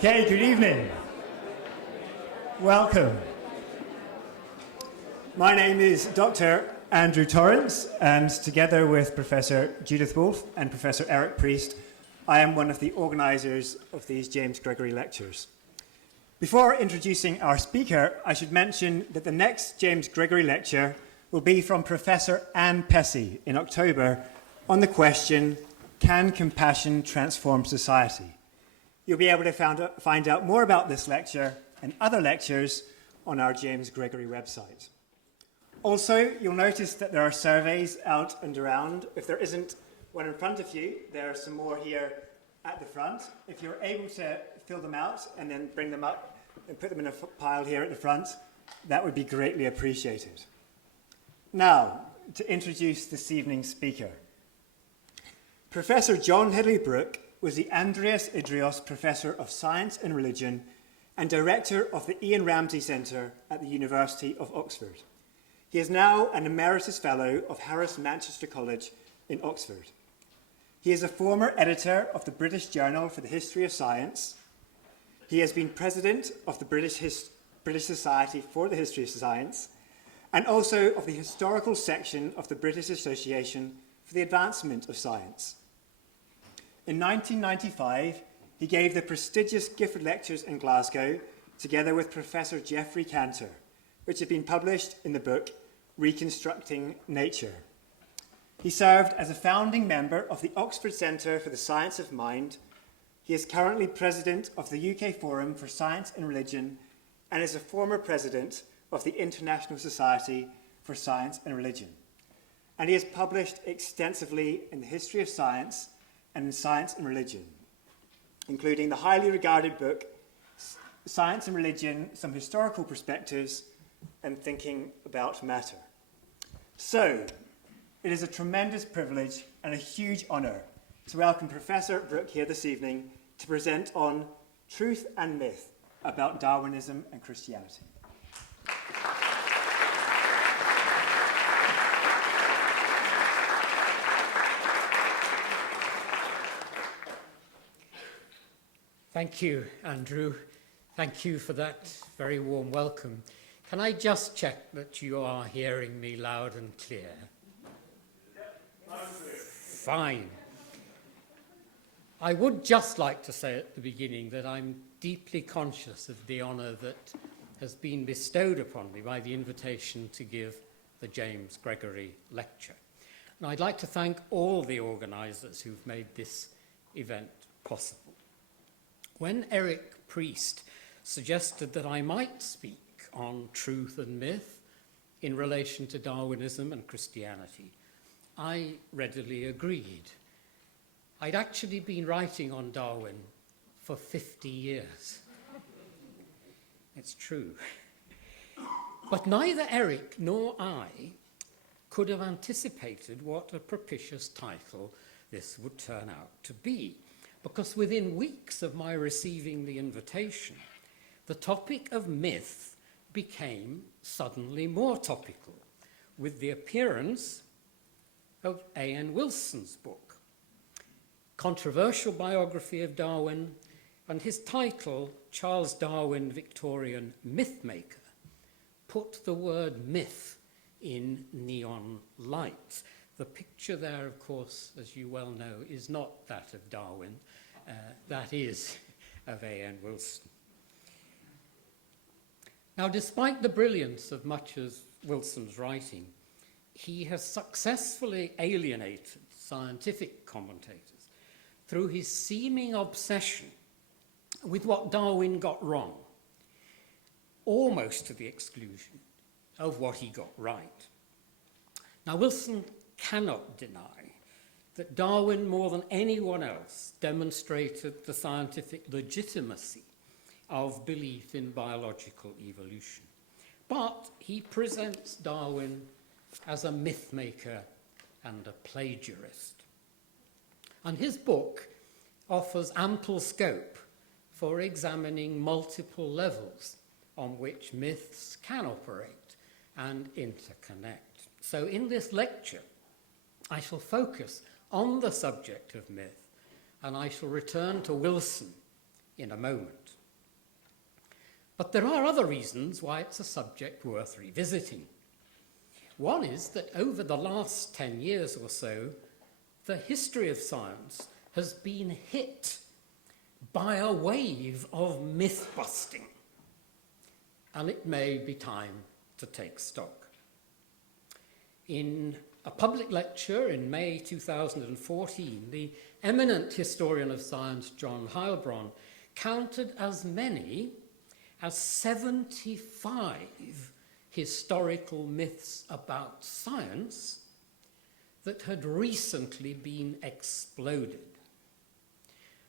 Okay, good evening. Welcome. My name is Dr. Andrew Torrance, and together with Professor Judith Wolfe and Professor Eric Priest, I am one of the organisers of these James Gregory lectures. Before introducing our speaker, I should mention that the next James Gregory lecture will be from Professor Anne Pessy in October on the question, can compassion transform society? You'll be able to find out more about this lecture and other lectures on our James Gregory website. Also, you'll notice that there are surveys out and around. If there isn't one in front of you, there are some more here at the front. If you're able to fill them out and then bring them up and put them in a pile here at the front, that would be greatly appreciated. Now, to introduce this evening's speaker. Professor John Hedley Brooke was the Andreas Idrios Professor of Science and Religion and Director of the Ian Ramsay Centre at the University of Oxford. He is now an Emeritus Fellow of Harris Manchester College in Oxford. He is a former editor of the British Journal for the History of Science. He has been President of the British Society for the History of Science and also of the Historical Section of the British Association for the Advancement of Science. In 1995, he gave the prestigious Gifford Lectures in Glasgow together with Professor Geoffrey Cantor, which have been published in the book Reconstructing Nature. He served as a founding member of the Oxford Centre for the Science of Mind. He is currently president of the UK Forum for Science and Religion and is a former president of the International Society for Science and Religion. And he has published extensively in the history of science and in science and religion, including the highly regarded book Science and Religion, Some Historical Perspectives and Thinking About Matter. So, it is a tremendous privilege and a huge honour to welcome Professor Brooke here this evening to present on Truth and Myth about Darwinism and Christianity. Thank you, Andrew. Thank you for that very warm welcome. Can I just check that you are hearing me loud and clear? Fine. I would just like to say at the beginning that I'm deeply conscious of the honour that has been bestowed upon me by the invitation to give the James Gregory Lecture. And I'd like to thank all the organisers who've made this event possible. When Eric Priest suggested that I might speak on truth and myth in relation to Darwinism and Christianity, I readily agreed. I'd actually been writing on Darwin for 50 years. It's true. But neither Eric nor I could have anticipated what a propitious title this would turn out to be, because within weeks of my receiving the invitation, the topic of myth became suddenly more topical, with the appearance of A.N. Wilson's book, Controversial Biography of Darwin, and his title, Charles Darwin, Victorian Mythmaker, put the word myth in neon lights. The picture there, of course, as you well know, is not that of Darwin. That is of A.N. Wilson. Now, despite the brilliance of much of Wilson's writing, he has successfully alienated scientific commentators through his seeming obsession with what Darwin got wrong, almost to the exclusion of what he got right. Now, Wilson cannot deny that Darwin, more than anyone else, demonstrated the scientific legitimacy of belief in biological evolution. But he presents Darwin as a myth maker and a plagiarist. And his book offers ample scope for examining multiple levels on which myths can operate and interconnect. So in this lecture, I shall focus on the subject of myth, and I shall return to Wilson in a moment. But there are other reasons why it's a subject worth revisiting. One is that over the last 10 years or so, the history of science has been hit by a wave of myth-busting, and it may be time to take stock. In a public lecture in May 2014, the eminent historian of science, John Heilbronn, counted as many as 75 historical myths about science that had recently been exploded.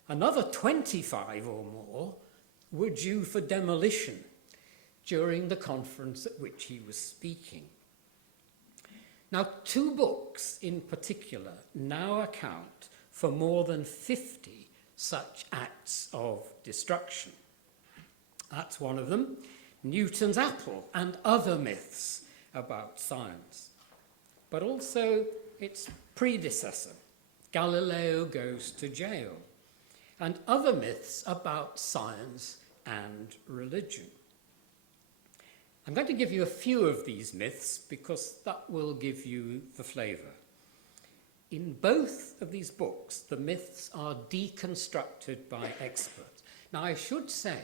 Another 25 or more were due for demolition during the conference at which he was speaking. Now, 2 books in particular now account for more than 50 such acts of destruction. That's one of them, Newton's apple and other myths about science. But also its predecessor, Galileo Goes to Jail, and other myths about science and religion. I'm going to give you a few of these myths because that will give you the flavour. In both of these books, the myths are deconstructed by experts. Now, I should say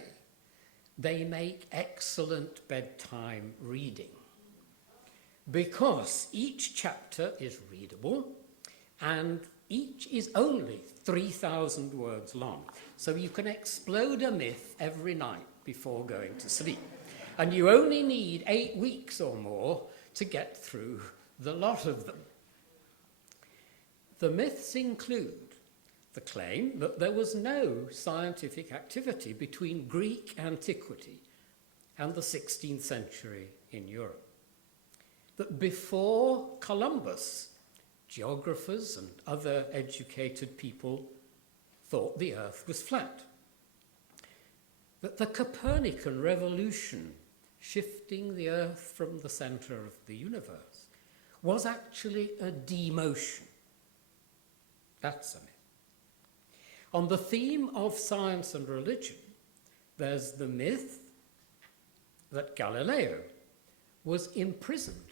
they make excellent bedtime reading because each chapter is readable and each is only 3,000 words long. So you can explode a myth every night before going to sleep. And you only need 8 weeks or more to get through the lot of them. The myths include the claim that there was no scientific activity between Greek antiquity and the 16th century in Europe. That before Columbus, geographers and other educated people thought the Earth was flat. That the Copernican revolution, shifting the Earth from the centre of the universe, was actually a demotion. That's a myth. On the theme of science and religion, there's the myth that Galileo was imprisoned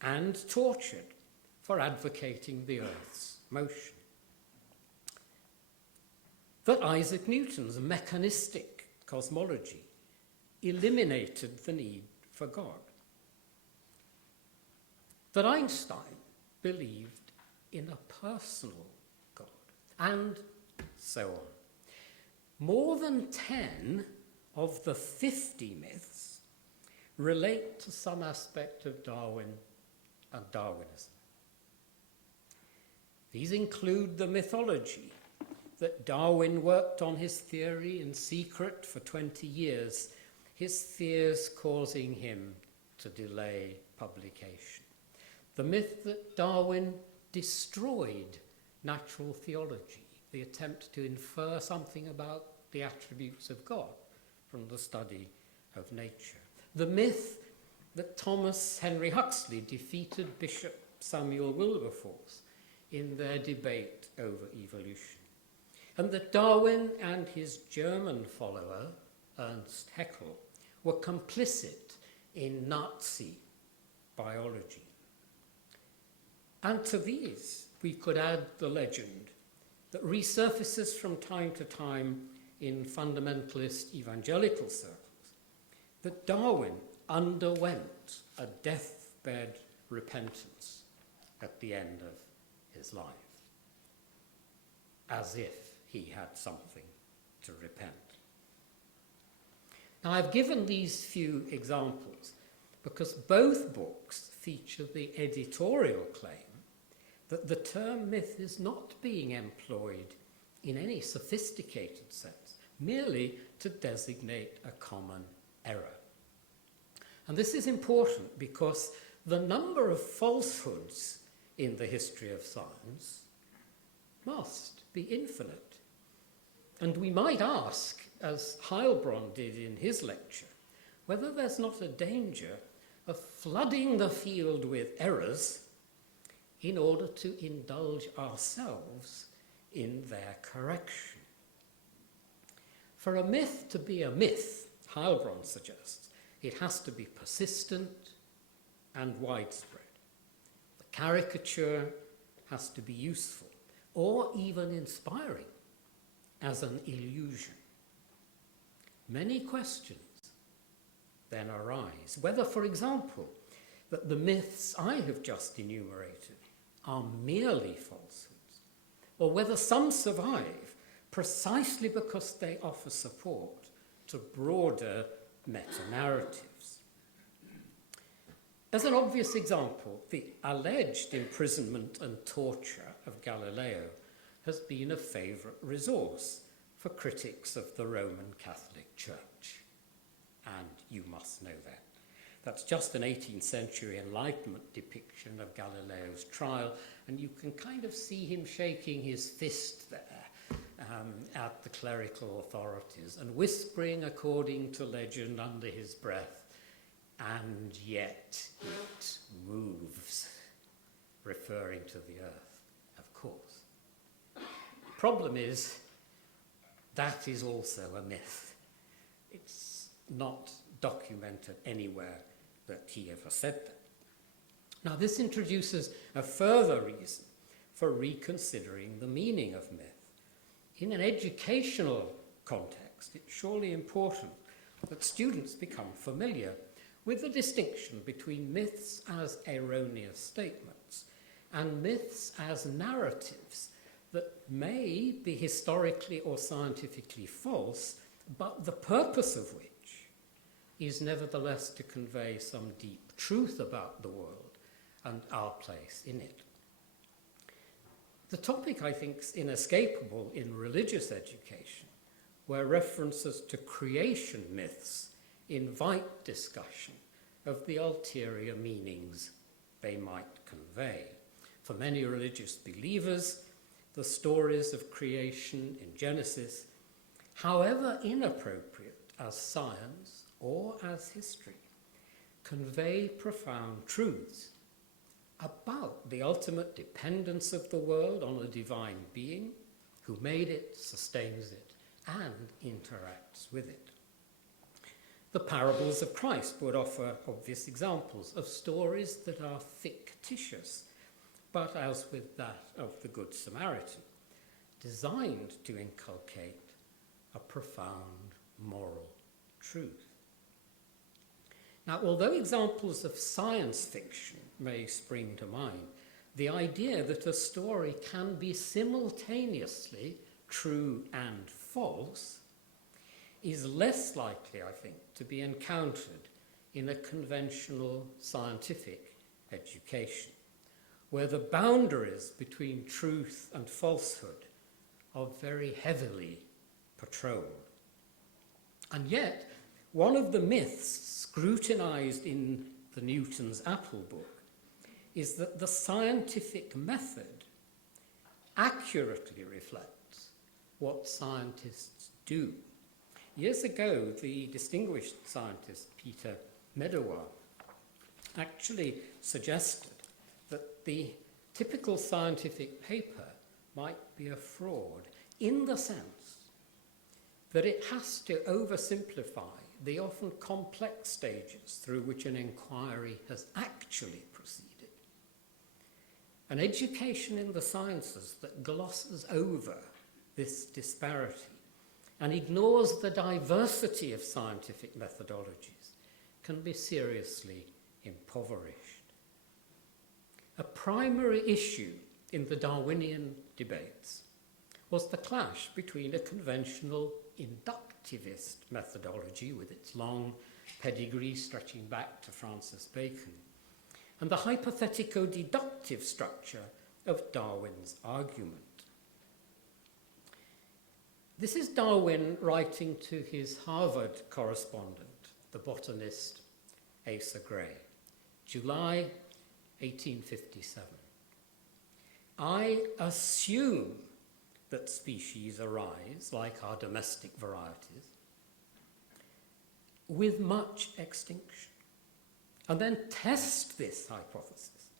and tortured for advocating the Earth's motion. That Isaac Newton's mechanistic cosmology eliminated the need for God. That Einstein believed in a personal God, and so on. More than 10 of the 50 myths relate to some aspect of Darwin and Darwinism. These include the mythology that Darwin worked on his theory in secret for 20 years, his fears causing him to delay publication. The myth that Darwin destroyed natural theology, the attempt to infer something about the attributes of God from the study of nature. The myth that Thomas Henry Huxley defeated Bishop Samuel Wilberforce in their debate over evolution. And that Darwin and his German follower, Ernst Haeckel, were complicit in Nazi biology. And to these, we could add the legend that resurfaces from time to time in fundamentalist evangelical circles, that Darwin underwent a deathbed repentance at the end of his life, as if he had something to repent. Now, I've given these few examples because both books feature the editorial claim that the term myth is not being employed in any sophisticated sense, merely to designate a common error. And this is important because the number of falsehoods in the history of science must be infinite. And we might ask, as Heilbronn did in his lecture, whether there's not a danger of flooding the field with errors in order to indulge ourselves in their correction. For a myth to be a myth, Heilbronn suggests, it has to be persistent and widespread. The caricature has to be useful or even inspiring as an illusion. Many questions then arise, whether, for example, that the myths I have just enumerated are merely falsehoods, or whether some survive precisely because they offer support to broader meta-narratives. As an obvious example, the alleged imprisonment and torture of Galileo has been a favourite resource for critics of the Roman Catholic Church. And you must know that. That's just an 18th century Enlightenment depiction of Galileo's trial, and you can kind of see him shaking his fist there at the clerical authorities and whispering, according to legend, under his breath, "And yet it moves," referring to the earth, of course. Problem is, that is also a myth. It's not documented anywhere that he ever said that. Now, this introduces a further reason for reconsidering the meaning of myth. In an educational context, it's surely important that students become familiar with the distinction between myths as erroneous statements and myths as narratives that may be historically or scientifically false, but the purpose of which is nevertheless to convey some deep truth about the world and our place in it. The topic, I think, is inescapable in religious education, where references to creation myths invite discussion of the ulterior meanings they might convey. For many religious believers, the stories of creation in Genesis, however inappropriate as science or as history, convey profound truths about the ultimate dependence of the world on a divine being who made it, sustains it, and interacts with it. The parables of Christ would offer obvious examples of stories that are fictitious, but as with that of the Good Samaritan, designed to inculcate a profound moral truth. Now, although examples of science fiction may spring to mind, the idea that a story can be simultaneously true and false is less likely, I think, to be encountered in a conventional scientific education, where the boundaries between truth and falsehood are very heavily patrolled. And yet, one of the myths scrutinized in the Newton's Apple book is that the scientific method accurately reflects what scientists do. Years ago, the distinguished scientist Peter Medawar actually suggested that the typical scientific paper might be a fraud in the sense that it has to oversimplify the often complex stages through which an inquiry has actually proceeded. An education in the sciences that glosses over this disparity and ignores the diversity of scientific methodologies can be seriously impoverished. A primary issue in the Darwinian debates was the clash between a conventional inductivist methodology with its long pedigree stretching back to Francis Bacon and the hypothetico-deductive structure of Darwin's argument. This is Darwin writing to his Harvard correspondent, the botanist Asa Gray, July 1857. "I assume that species arise, like our domestic varieties, with much extinction, and then test this hypothesis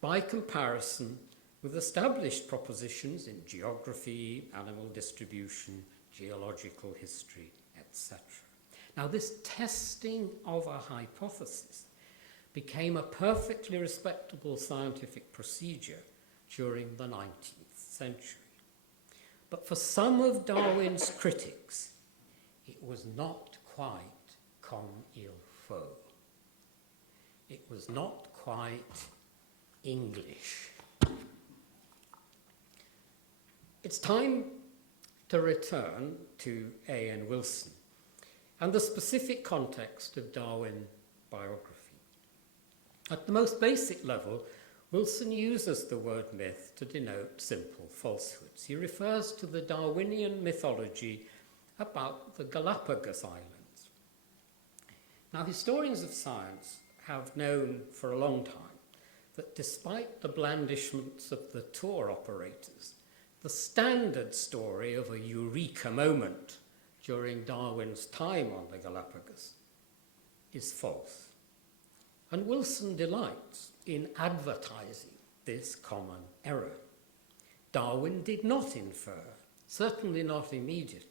by comparison with established propositions in geography, animal distribution, geological history, etc. Now, this testing of a hypothesis became a perfectly respectable scientific procedure during the 19th century. But for some of Darwin's critics, it was not quite comme il faut. It was not quite English. It's time to return to A.N. Wilson and the specific context of Darwin biography. At the most basic level, Wilson uses the word myth to denote simple falsehoods. He refers to the Darwinian mythology about the Galapagos Islands. Now, historians of science have known for a long time that despite the blandishments of the tour operators, the standard story of a eureka moment during Darwin's time on the Galapagos is false. And Wilson delights in advertising this common error. Darwin did not infer, certainly not immediately,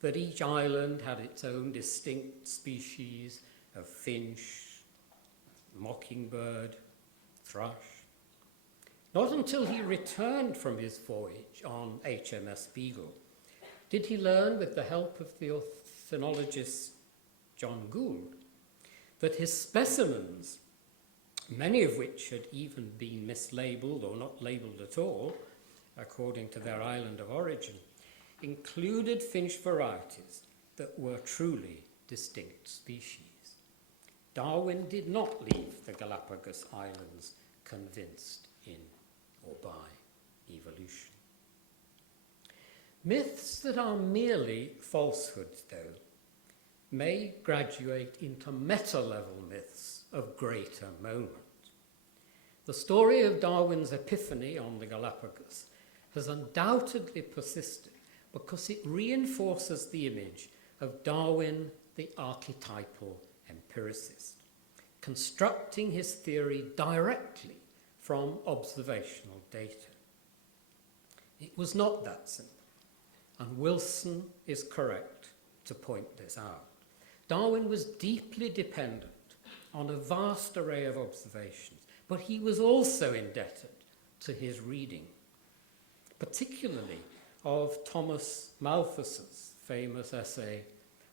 that each island had its own distinct species of finch, mockingbird, thrush. Not until he returned from his voyage on HMS Beagle did he learn, with the help of the ornithologist John Gould, that his specimens, many of which had even been mislabeled or not labelled at all, according to their island of origin, included finch varieties that were truly distinct species. Darwin did not leave the Galapagos Islands convinced in or by evolution. Myths that are merely falsehoods, though, may graduate into meta-level myths of greater moment. The story of Darwin's epiphany on the Galapagos has undoubtedly persisted because it reinforces the image of Darwin, the archetypal empiricist, constructing his theory directly from observational data. It was not that simple, and Wilson is correct to point this out. Darwin was deeply dependent on a vast array of observations, but he was also indebted to his reading, particularly of Thomas Malthus's famous essay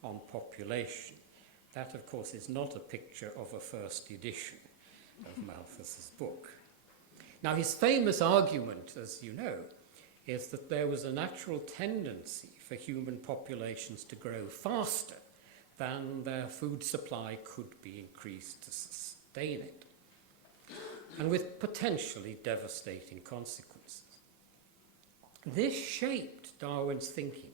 on population. That, of course, is not a picture of a first edition of Malthus's book. Now, his famous argument, as you know, is that there was a natural tendency for human populations to grow faster than their food supply could be increased to sustain it, and with potentially devastating consequences. This shaped Darwin's thinking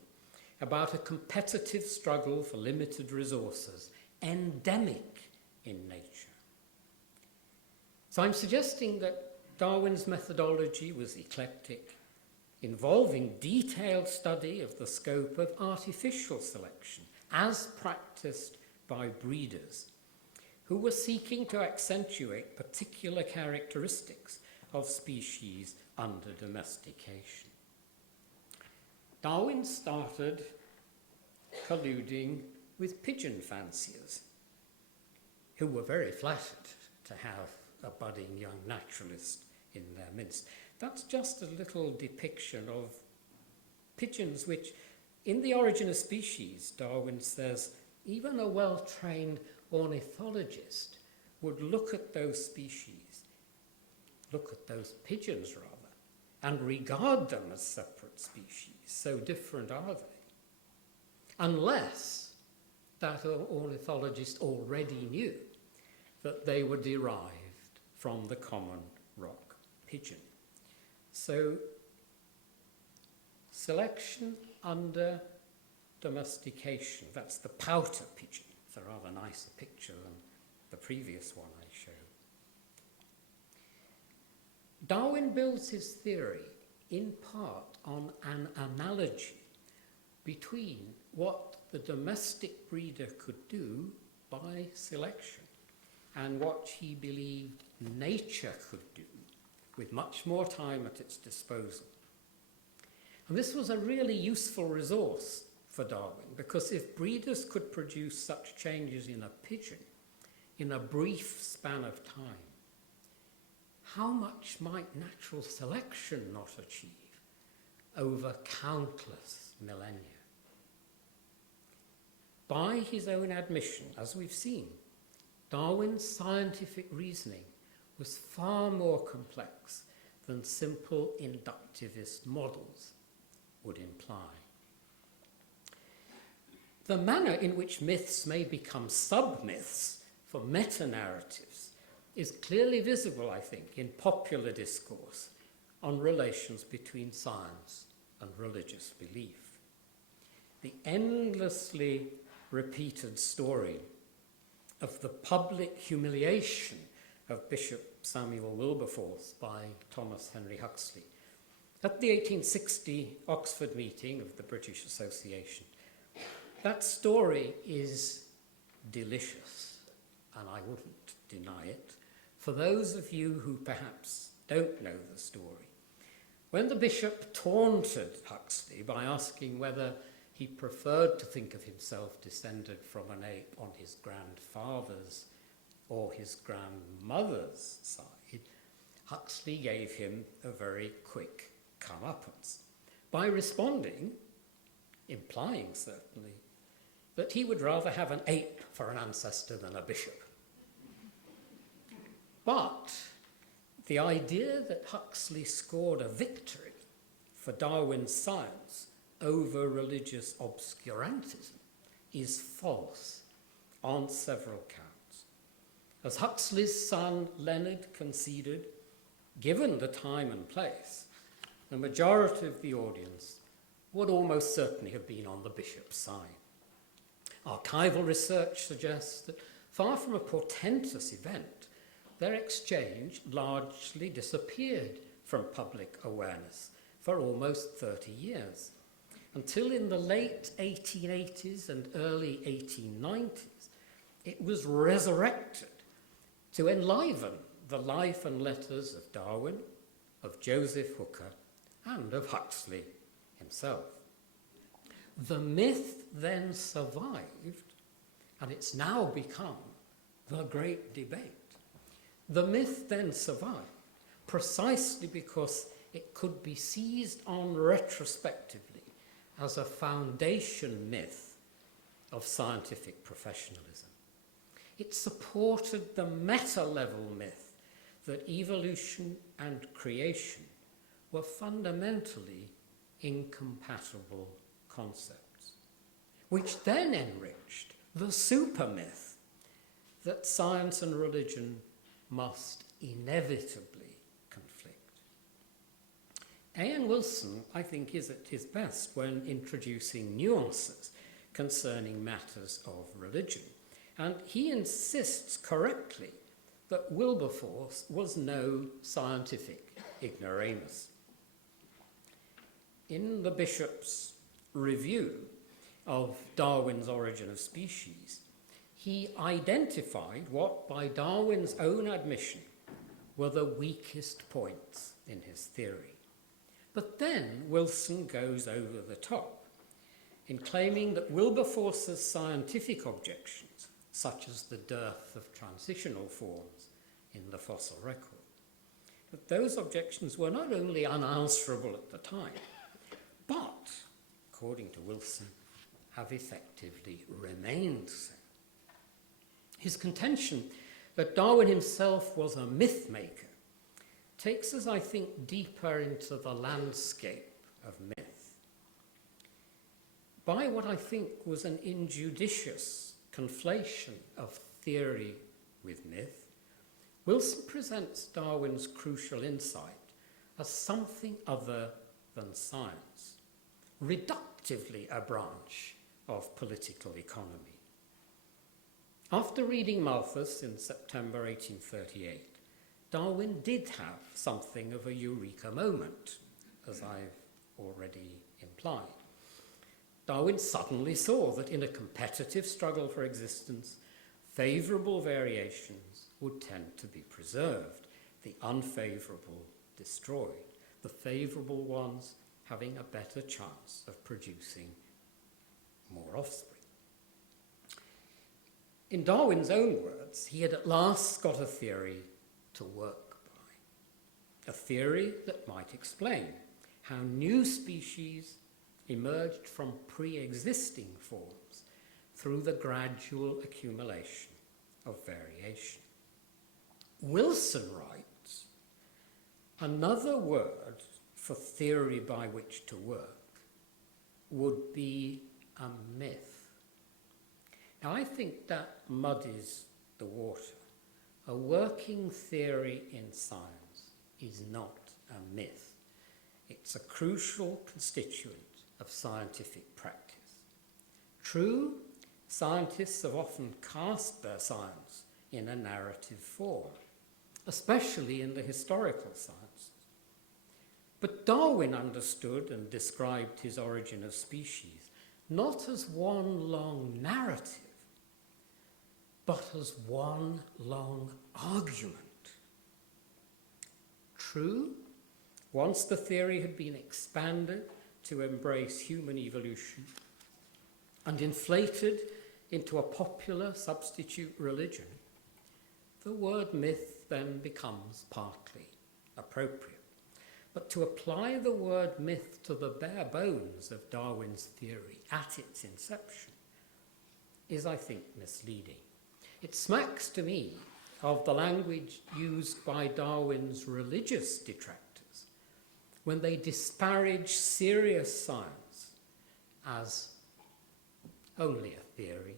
about a competitive struggle for limited resources endemic in nature. So I'm suggesting that Darwin's methodology was eclectic, involving detailed study of the scope of artificial selection as practiced by breeders who were seeking to accentuate particular characteristics of species under domestication. Darwin started colluding with pigeon fanciers who were very flattered to have a budding young naturalist in their midst. That's just a little depiction of pigeons which, in The Origin of Species, Darwin says, even a well-trained ornithologist would look at those species, look at those pigeons rather, and regard them as separate species. So different are they. Unless that ornithologist already knew that they were derived from the common rock pigeon. So selection under domestication, that's the pouter pigeon. It's a rather nicer picture than the previous one I showed. Darwin builds his theory in part on an analogy between what the domestic breeder could do by selection and what he believed nature could do with much more time at its disposal. And this was a really useful resource for Darwin, because if breeders could produce such changes in a pigeon in a brief span of time, how much might natural selection not achieve over countless millennia? By his own admission, as we've seen, Darwin's scientific reasoning was far more complex than simple inductivist models would imply. The manner in which myths may become sub-myths for meta-narratives is clearly visible, I think, in popular discourse on relations between science and religious belief. The endlessly repeated story of the public humiliation of Bishop Samuel Wilberforce by Thomas Henry Huxley at the 1860 Oxford meeting of the British Association. That story is delicious, and I wouldn't deny it. For those of you who perhaps don't know the story, when the bishop taunted Huxley by asking whether he preferred to think of himself descended from an ape on his grandfather's or his grandmother's side, Huxley gave him a very quick comeuppance by responding, implying certainly, that he would rather have an ape for an ancestor than a bishop. But the idea that Huxley scored a victory for Darwin's science over religious obscurantism is false on several counts. As Huxley's son Leonard conceded, given the time and place, the majority of the audience would almost certainly have been on the bishop's side. Archival research suggests that, far from a portentous event, their exchange largely disappeared from public awareness for almost 30 years, until in the late 1880s and early 1890s, it was resurrected to enliven the life and letters of Darwin, of Joseph Hooker, and of Huxley himself. The myth then survived, and it's now become the great debate. The myth then survived precisely because it could be seized on retrospectively as a foundation myth of scientific professionalism. It supported the meta-level myth that evolution and creation were fundamentally incompatible concepts, which then enriched the super myth that science and religion must inevitably conflict. Ian Wilson, I think, is at his best when introducing nuances concerning matters of religion, and he insists correctly that Wilberforce was no scientific ignoramus. In the bishop's review of Darwin's Origin of Species, he identified what, by Darwin's own admission, were the weakest points in his theory. But then Wilson goes over the top in claiming that Wilberforce's scientific objections, such as the dearth of transitional forms in the fossil record, that those objections were not only unanswerable at the time, but, according to Wilson, have effectively remained so. His contention that Darwin himself was a myth maker takes us, I think, deeper into the landscape of myth. By what I think was an injudicious conflation of theory with myth, Wilson presents Darwin's crucial insight as something other than science, reductively a branch of political economy. After reading Malthus in September 1838, Darwin did have something of a eureka moment, as I've already implied. Darwin suddenly saw that in a competitive struggle for existence, favourable variations would tend to be preserved, the unfavourable destroyed, the favourable ones having a better chance of producing more offspring. In Darwin's own words, he had at last got a theory to work by, a theory that might explain how new species emerged from pre-existing forms through the gradual accumulation of variation. Wilson writes, another word for theory by which to work would be a myth. Now, I think that muddies the water. A working theory in science is not a myth. It's a crucial constituent of scientific practice. True, scientists have often cast their science in a narrative form, especially in the historical sciences. But Darwin understood and described his Origin of Species not as one long narrative, but as one long argument. True, once the theory had been expanded to embrace human evolution and inflated into a popular substitute religion, the word myth then becomes partly appropriate. But to apply the word myth to the bare bones of Darwin's theory at its inception is, I think, misleading. It smacks to me of the language used by Darwin's religious detractors when they disparage serious science as only a theory.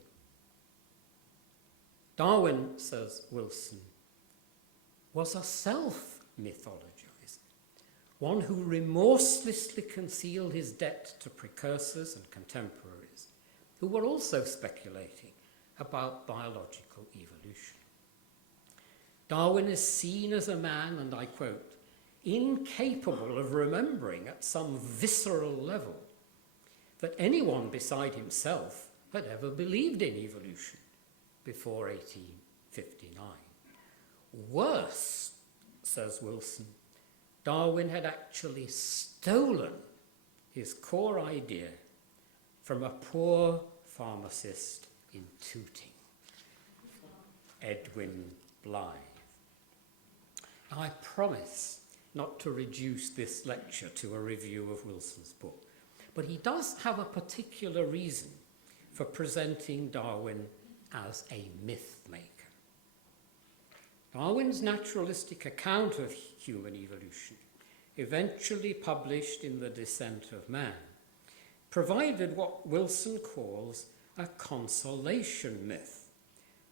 Darwin, says Wilson, was a self-mythologizer, one who remorselessly concealed his debt to precursors and contemporaries, who were also speculating about biological evolution. Darwin is seen as a man, and I quote, incapable of remembering at some visceral level that anyone beside himself had ever believed in evolution before 1859. Worse, says Wilson, Darwin had actually stolen his core idea from a poor pharmacist in Tooting, Edwin Blythe. I promise not to reduce this lecture to a review of Wilson's book, but he does have a particular reason for presenting Darwin as a myth maker. Darwin's naturalistic account of human evolution, eventually published in The Descent of Man, provided what Wilson calls a consolation myth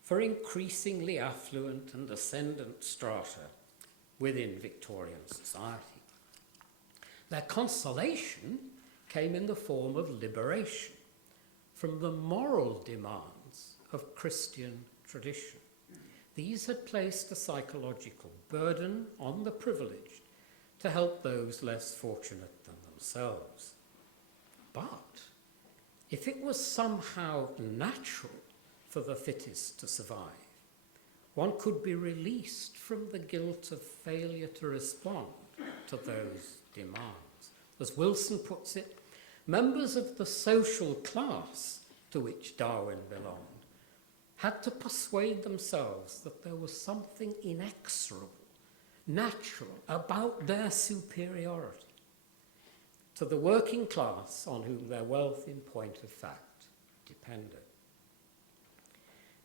for increasingly affluent and ascendant strata within Victorian society. Their consolation came in the form of liberation from the moral demands of Christian tradition. These had placed a psychological burden on the privileged to help those less fortunate than themselves. But if it was somehow natural for the fittest to survive, one could be released from the guilt of failure to respond to those demands. As Wilson puts it, members of the social class to which Darwin belonged had to persuade themselves that there was something inexorable, natural about their superiority to the working class on whom their wealth in point of fact depended.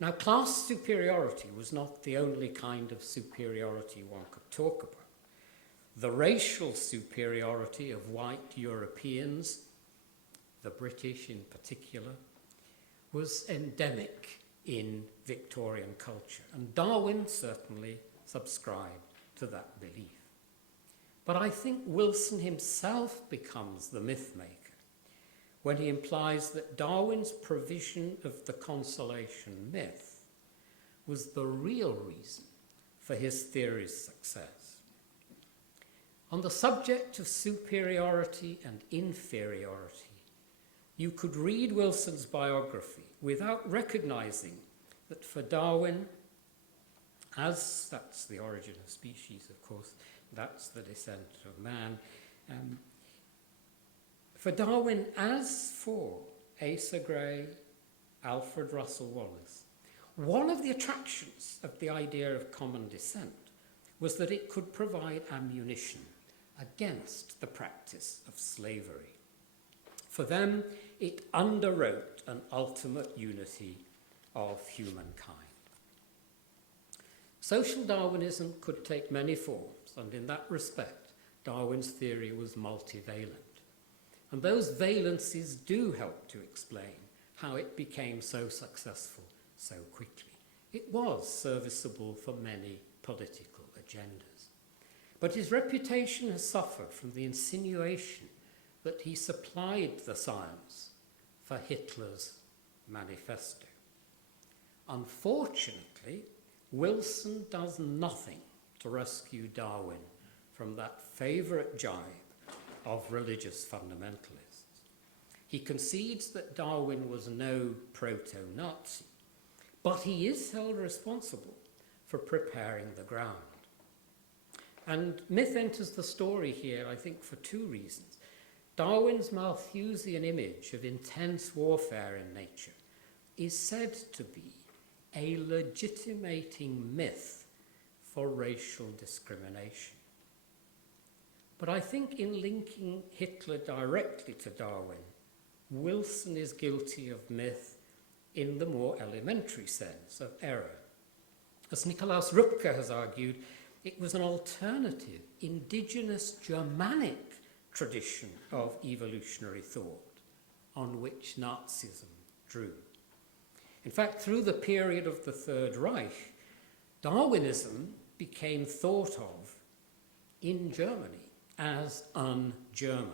Now, class superiority was not the only kind of superiority one could talk about. The racial superiority of white Europeans, the British in particular, was endemic in Victorian culture, and Darwin certainly subscribed to that belief. But I think Wilson himself becomes the myth maker when he implies that Darwin's provision of the consolation myth was the real reason for his theory's success. On the subject of superiority and inferiority, you could read Wilson's biography without recognizing that for Darwin, as that's the Origin of Species, of course, that's the Descent of Man, for Darwin, as for Asa Gray, Alfred Russel Wallace, one of the attractions of the idea of common descent was that it could provide ammunition against the practice of slavery. For them, it underwrote an ultimate unity of humankind. Social Darwinism could take many forms, and in that respect, Darwin's theory was multivalent. And those valencies do help to explain how it became so successful so quickly. It was serviceable for many political agendas. But his reputation has suffered from the insinuation that he supplied the science for Hitler's manifesto. Unfortunately, Wilson does nothing to rescue Darwin from that favourite jibe of religious fundamentalists. He concedes that Darwin was no proto-Nazi, but he is held responsible for preparing the ground. And myth enters the story here, I think, for two reasons. Darwin's Malthusian image of intense warfare in nature is said to be a legitimating myth for racial discrimination. But I think in linking Hitler directly to Darwin, Wilson is guilty of myth in the more elementary sense of error. As Nikolaus Rupke has argued, it was an alternative, indigenous Germanic tradition of evolutionary thought on which Nazism drew. In fact, through the period of the Third Reich, Darwinism became thought of in Germany as un-German.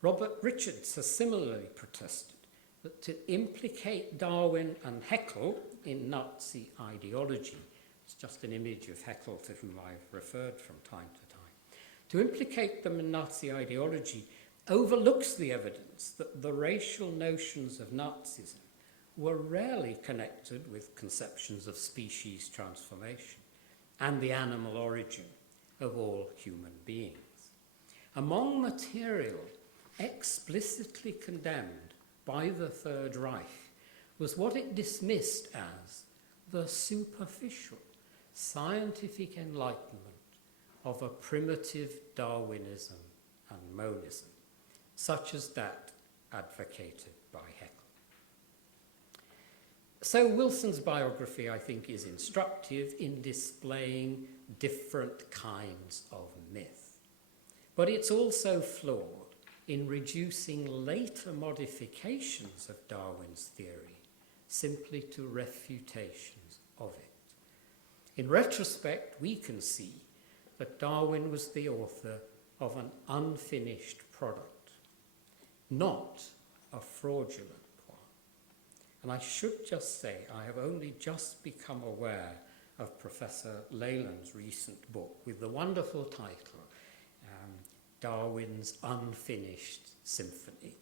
Robert Richards has similarly protested that to implicate Darwin and Haeckel in Nazi ideology, it's just an image of Haeckel to whom I've referred from time to time, to implicate them in Nazi ideology overlooks the evidence that the racial notions of Nazism were rarely connected with conceptions of species transformation and the animal origin of all human beings. Among material explicitly condemned by the Third Reich was what it dismissed as the superficial scientific enlightenment of a primitive Darwinism and monism, such as that advocated by Haeckel. So Wilson's biography, I think, is instructive in displaying different kinds of myth. But it's also flawed in reducing later modifications of Darwin's theory simply to refutations of it. In retrospect, we can see that Darwin was the author of an unfinished product, not a fraudulent one. And I should just say, I have only just become aware of Professor Leyland's recent book with the wonderful title, Darwin's Unfinished Symphony.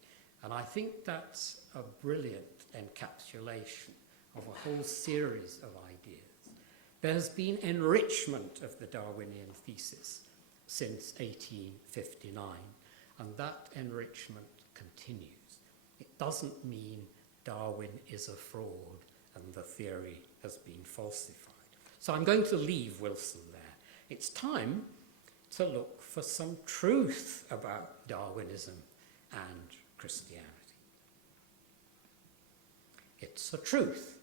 And I think that's a brilliant encapsulation of a whole series of ideas. There has been enrichment of the Darwinian thesis since 1859, and that enrichment continues. It doesn't mean Darwin is a fraud and the theory has been falsified. So I'm going to leave Wilson there. It's time to look for some truth about Darwinism and Christianity. It's a truth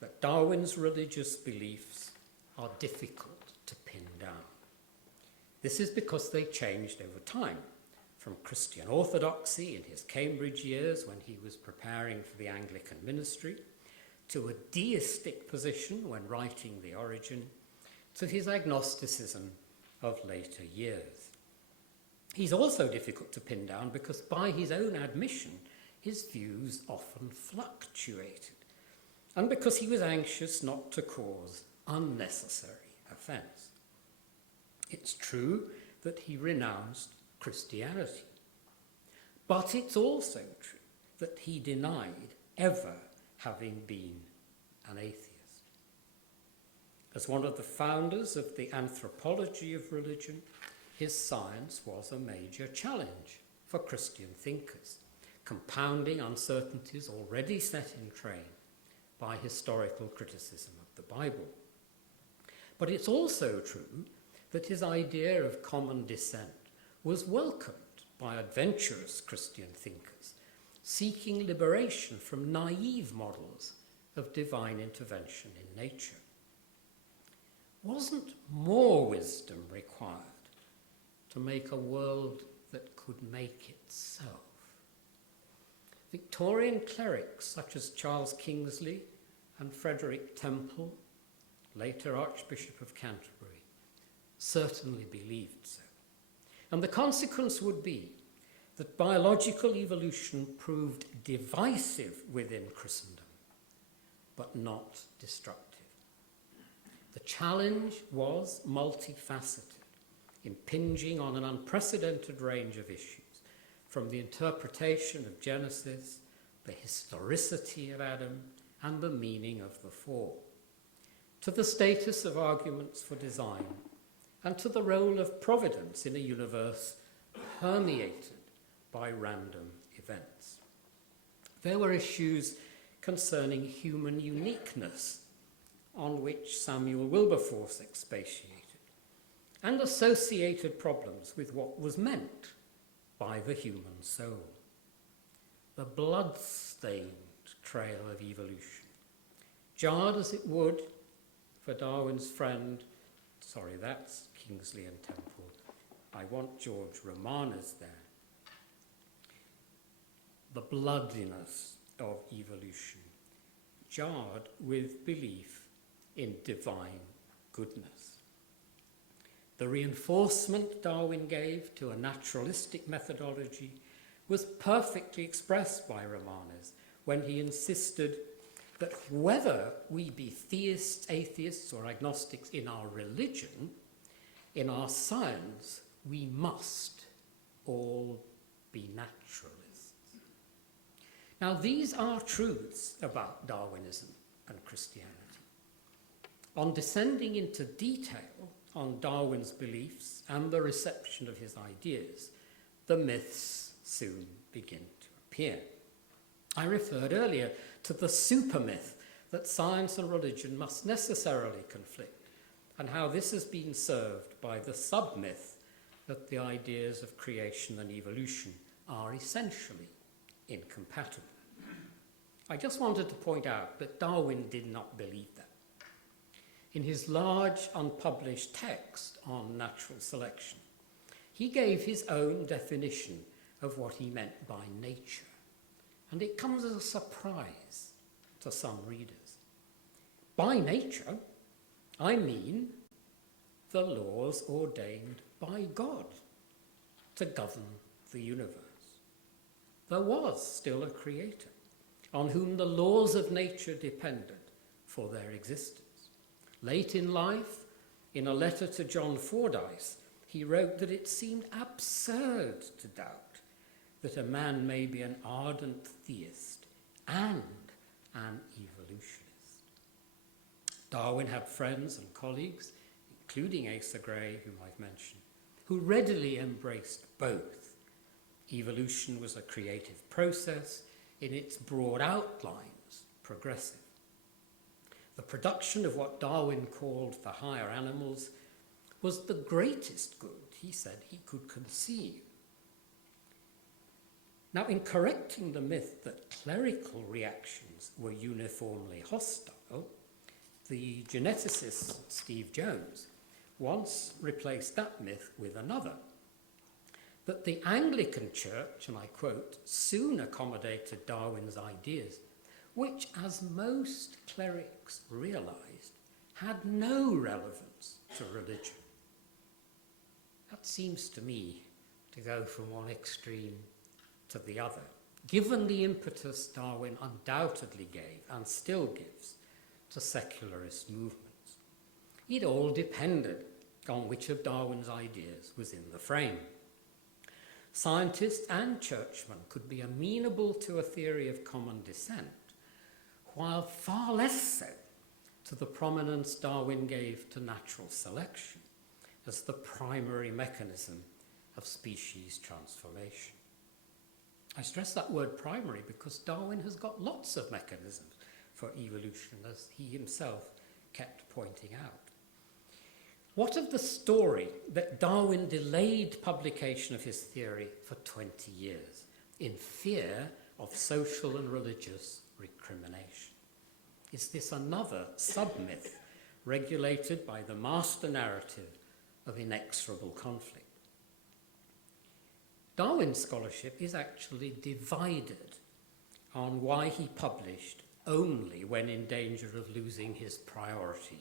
that Darwin's religious beliefs are difficult to pin down. This is because they changed over time, from Christian orthodoxy in his Cambridge years when he was preparing for the Anglican ministry, to a deistic position when writing The Origin, to his agnosticism of later years. He's also difficult to pin down because by his own admission, his views often fluctuated, and because he was anxious not to cause unnecessary offence. It's true that he renounced Christianity, but it's also true that he denied ever having been an atheist. As one of the founders of the anthropology of religion, his science was a major challenge for Christian thinkers, compounding uncertainties already set in train by historical criticism of the Bible. But it's also true that his idea of common descent was welcomed by adventurous Christian thinkers seeking liberation from naive models of divine intervention in nature. Wasn't more wisdom required to make a world that could make itself? Victorian clerics such as Charles Kingsley and Frederick Temple, later Archbishop of Canterbury, certainly believed so. And the consequence would be that biological evolution proved divisive within Christendom, but not destructive. The challenge was multifaceted, impinging on an unprecedented range of issues, from the interpretation of Genesis, the historicity of Adam, and the meaning of the fall, to the status of arguments for design, and to the role of providence in a universe permeated by random events. There were issues concerning human uniqueness, on which Samuel Wilberforce expatiated, and associated problems with what was meant by the human soul. The blood-stained trail of evolution, jarred as it would for Darwin's friend, sorry, that's Kingsley and Temple, I want George Romanes there. The bloodiness of evolution, jarred with belief in divine goodness. The reinforcement Darwin gave to a naturalistic methodology was perfectly expressed by Romanes when he insisted that whether we be theists, atheists, or agnostics in our religion, in our science, we must all be naturalists. Now, these are truths about Darwinism and Christianity. On descending into detail on Darwin's beliefs and the reception of his ideas, the myths soon begin to appear. I referred earlier to the supermyth that science and religion must necessarily conflict, and how this has been served by the submyth that the ideas of creation and evolution are essentially incompatible. I just wanted to point out that Darwin did not believe that. In his large unpublished text on natural selection, he gave his own definition of what he meant by nature, and it comes as a surprise to some readers. By nature, I mean the laws ordained by God to govern the universe. There was still a creator on whom the laws of nature depended for their existence. Late in life, in a letter to John Fordyce, he wrote that it seemed absurd to doubt that a man may be an ardent theist and an evolutionist. Darwin had friends and colleagues, including Asa Gray, whom I've mentioned, who readily embraced both. Evolution was a creative process, in its broad outlines, progressive. The production of what Darwin called the higher animals was the greatest good, he said, he could conceive. Now, in correcting the myth that clerical reactions were uniformly hostile, the geneticist Steve Jones once replaced that myth with another, that the Anglican Church, and I quote, soon accommodated Darwin's ideas, which, as most clerics realized, had no relevance to religion. That seems to me to go from one extreme to the other, given the impetus Darwin undoubtedly gave and still gives to secularist movements. It all depended on which of Darwin's ideas was in the frame. Scientists and churchmen could be amenable to a theory of common descent, while far less so to the prominence Darwin gave to natural selection as the primary mechanism of species transformation. I stress that word primary because Darwin has got lots of mechanisms for evolution, as he himself kept pointing out. What of the story that Darwin delayed publication of his theory for 20 years in fear of social and religious recrimination? Is this another sub-myth regulated by the master narrative of inexorable conflict? Darwin's scholarship is actually divided on why he published only when in danger of losing his priority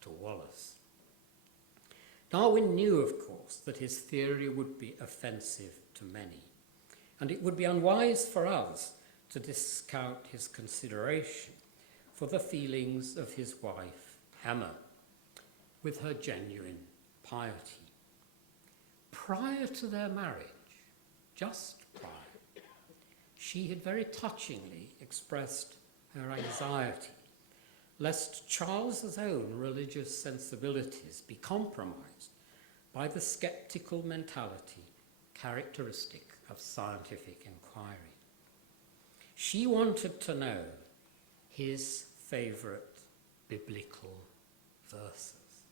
to Wallace. Darwin knew, of course, that his theory would be offensive to many, and it would be unwise for us to discount his consideration for the feelings of his wife, Emma, with her genuine piety. Prior to their marriage, just prior, she had very touchingly expressed her anxiety lest Charles's own religious sensibilities be compromised by the skeptical mentality characteristic of scientific inquiry. She wanted to know his favourite biblical verses.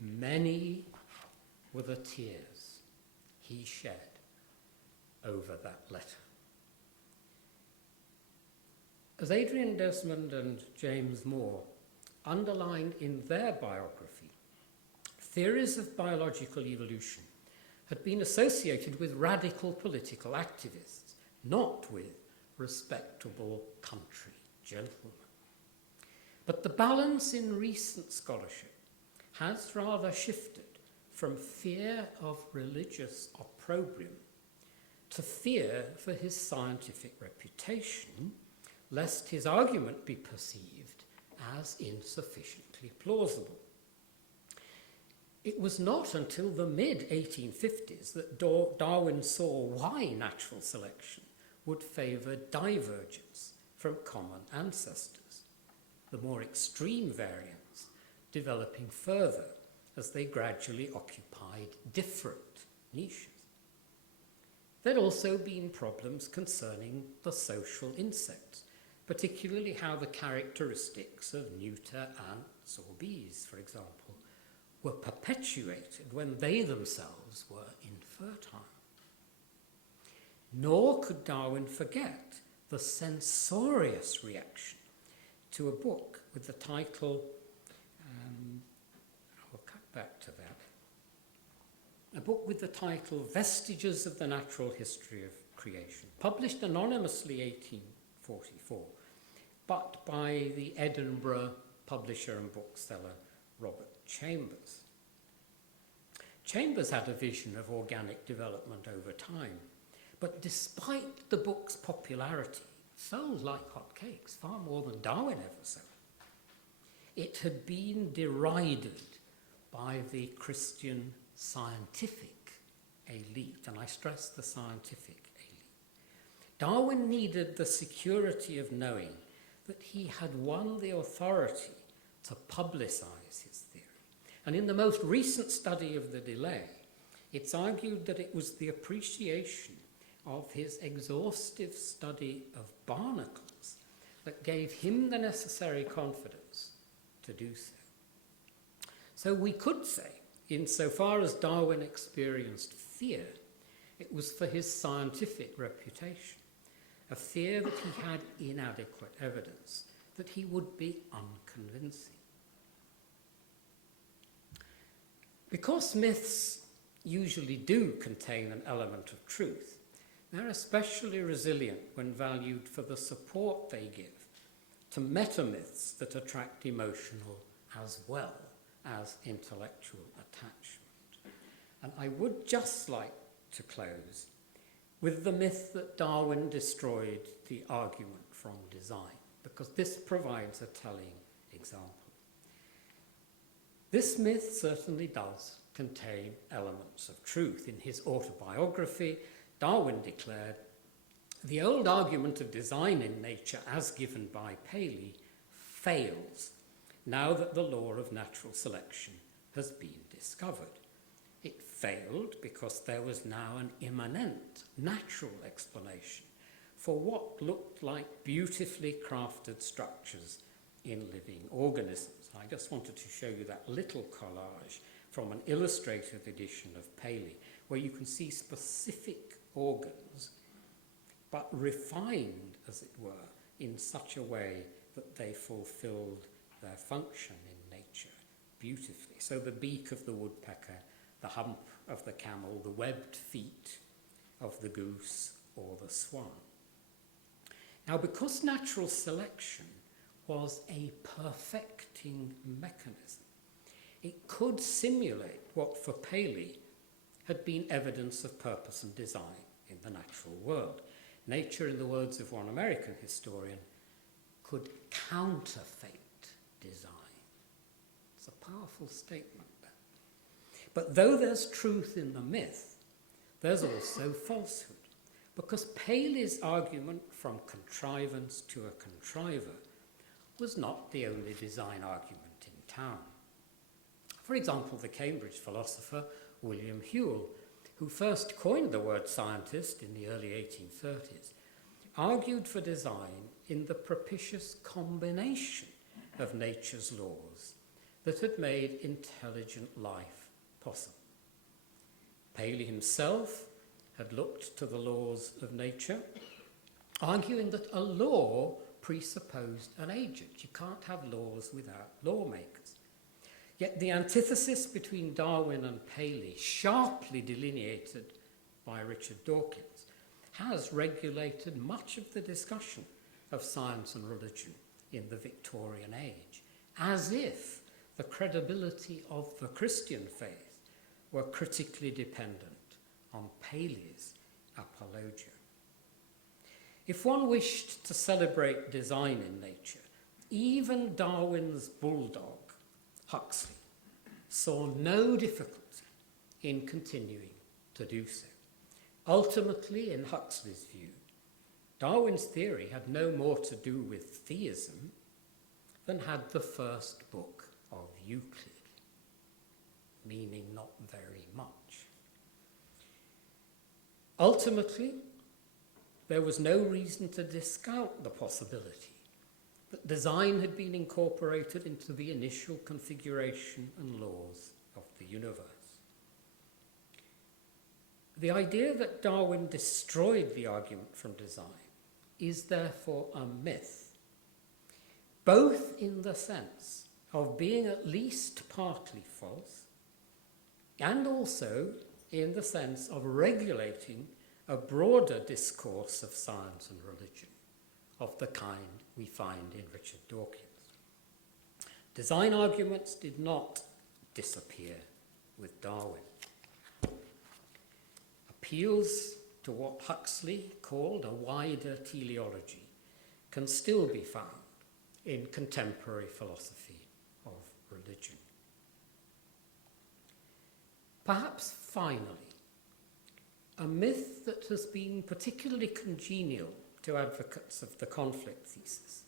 Many were the tears he shed over that letter. As Adrian Desmond and James Moore underlined in their biography, theories of biological evolution had been associated with radical political activists, not with respectable country gentlemen. But the balance in recent scholarship has rather shifted from fear of religious opprobrium to fear for his scientific reputation, lest his argument be perceived as insufficiently plausible. It was not until the mid-1850s that Darwin saw why natural selection would favour divergence from common ancestors, the more extreme variants developing further as they gradually occupied different niches. There had also been problems concerning the social insects, particularly how the characteristics of neuter ants or bees, for example, were perpetuated when they themselves were infertile. Nor could Darwin forget the censorious reaction to a book with the title, I'll cut back to that, a book with the title Vestiges of the Natural History of Creation, published anonymously 1844, but by the Edinburgh publisher and bookseller Robert Chambers. Chambers had a vision of organic development over time, but despite the book's popularity, sold like hotcakes, far more than Darwin ever sold. It had been derided by the Christian scientific elite, and I stress the scientific elite. Darwin needed the security of knowing that he had won the authority to publicize his theory. And in the most recent study of the delay, it's argued that it was the appreciation of his exhaustive study of barnacles that gave him the necessary confidence to do so. So we could say, insofar as Darwin experienced fear, it was for his scientific reputation, a fear that he had inadequate evidence, that he would be unconvincing. Because myths usually do contain an element of truth, they're especially resilient when valued for the support they give to metamyths that attract emotional as well as intellectual attachment. And I would just like to close with the myth that Darwin destroyed the argument from design, because this provides a telling example. This myth certainly does contain elements of truth. In his autobiography, Darwin declared, "The old argument of design in nature as given by Paley fails now that the law of natural selection has been discovered. It failed because there was now an immanent, natural explanation for what looked like beautifully crafted structures in living organisms. I just wanted to show you that little collage from an illustrated edition of Paley, where you can see specific organs, but refined, as it were, in such a way that they fulfilled their function in nature beautifully. So the beak of the woodpecker, the hump of the camel, the webbed feet of the goose or the swan. Now, because natural selection was a perfecting mechanism, it could simulate what for Paley had been evidence of purpose and design in the natural world. Nature, in the words of one American historian, could counterfeit design. It's a powerful statement. But though there's truth in the myth, there's also falsehood, because Paley's argument from contrivance to a contriver was not the only design argument in town. For example, the Cambridge philosopher William Whewell, who first coined the word scientist in the early 1830s, argued for design in the propitious combination of nature's laws that had made intelligent life possible. Paley himself had looked to the laws of nature, arguing that a law presupposed an agent. You can't have laws without lawmakers. Yet the antithesis between Darwin and Paley, sharply delineated by Richard Dawkins, has regulated much of the discussion of science and religion in the Victorian age, as if the credibility of the Christian faith were critically dependent on Paley's apologia. If one wished to celebrate design in nature, even Darwin's bulldog, Huxley, saw no difficulty in continuing to do so. Ultimately, in Huxley's view, Darwin's theory had no more to do with theism than had the first book of Euclid, meaning not very much. Ultimately, there was no reason to discount the possibility that design had been incorporated into the initial configuration and laws of the universe. The idea that Darwin destroyed the argument from design is therefore a myth, both in the sense of being at least partly false, and also in the sense of regulating a broader discourse of science and religion, of the kind we find in Richard Dawkins. Design arguments did not disappear with Darwin. Appeals to what Huxley called a wider teleology can still be found in contemporary philosophy of religion. Perhaps finally, a myth that has been particularly congenial to advocates of the conflict thesis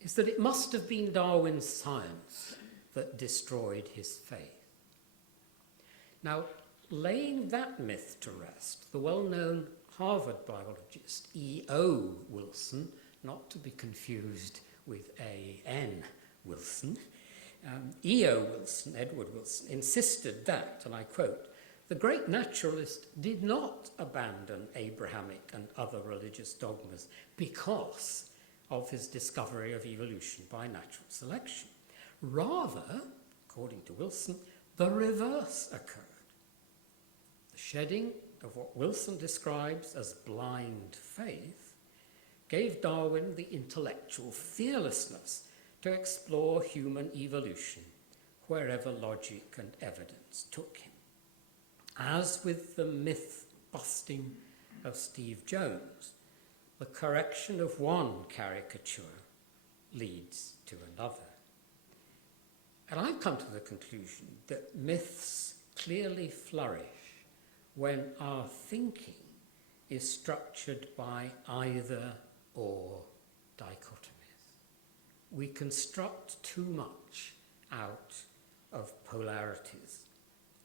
is that it must have been Darwin's science that destroyed his faith. Now, laying that myth to rest, the well-known Harvard biologist E.O. Wilson, not to be confused with A.N. Wilson, E.O. Wilson, Edward Wilson, insisted that, and I quote, "The great naturalist did not abandon Abrahamic and other religious dogmas because of his discovery of evolution by natural selection. Rather, according to Wilson, the reverse occurred. The shedding of what Wilson describes as blind faith gave Darwin the intellectual fearlessness to explore human evolution wherever logic and evidence took him. As with the myth-busting of Steve Jones, the correction of one caricature leads to another." And I've come to the conclusion that myths clearly flourish when our thinking is structured by either or dichotomies. We construct too much out of polarities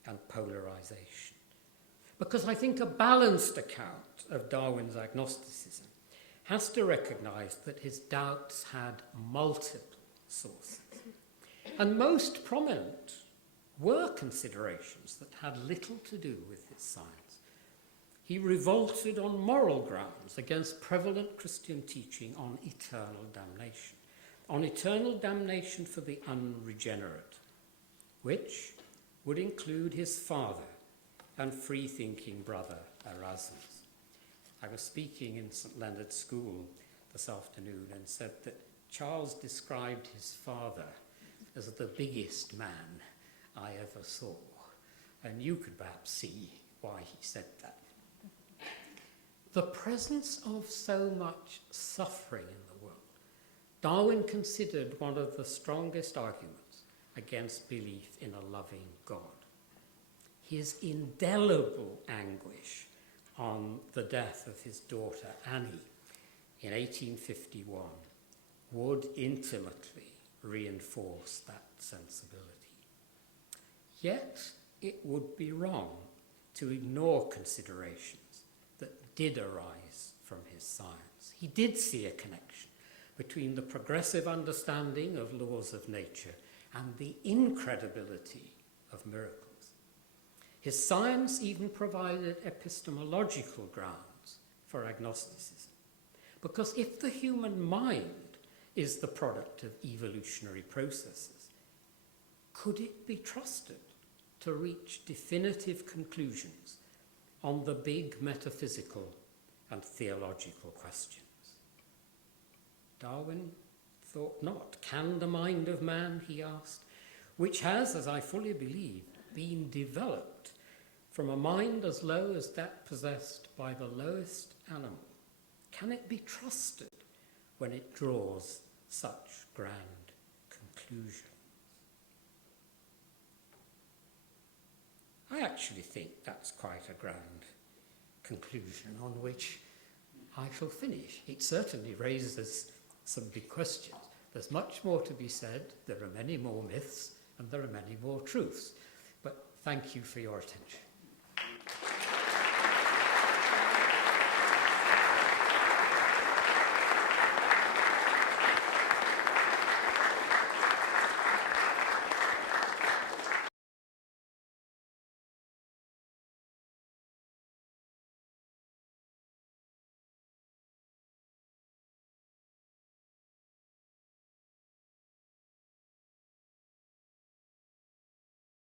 and polarization. Because I think a balanced account of Darwin's agnosticism has to recognize that his doubts had multiple sources. And most prominent were considerations that had little to do with his science. He revolted on moral grounds against prevalent Christian teaching on eternal damnation for the unregenerate, which would include his father and free-thinking brother Erasmus. I was speaking in St Leonard's School this afternoon and said that Charles described his father as the biggest man I ever saw, and you could perhaps see why he said that. The presence of so much suffering in the world, Darwin considered one of the strongest arguments against belief in a loving God. His indelible anguish on the death of his daughter Annie in 1851 would intimately reinforce that sensibility. Yet it would be wrong to ignore considerations that did arise from his science. He did see a connection between the progressive understanding of laws of nature and the incredibility of miracles. His science even provided epistemological grounds for agnosticism, because if the human mind is the product of evolutionary processes, could it be trusted to reach definitive conclusions on the big metaphysical and theological questions? Darwin thought not. Can the mind of man, he asked, which has, as I fully believe, been developed from a mind as low as that possessed by the lowest animal, can it be trusted when it draws such grand conclusions? I actually think that's quite a grand conclusion on which I shall finish. It certainly raises some big questions. There's much more to be said. There are many more myths and there are many more truths. But thank you for your attention.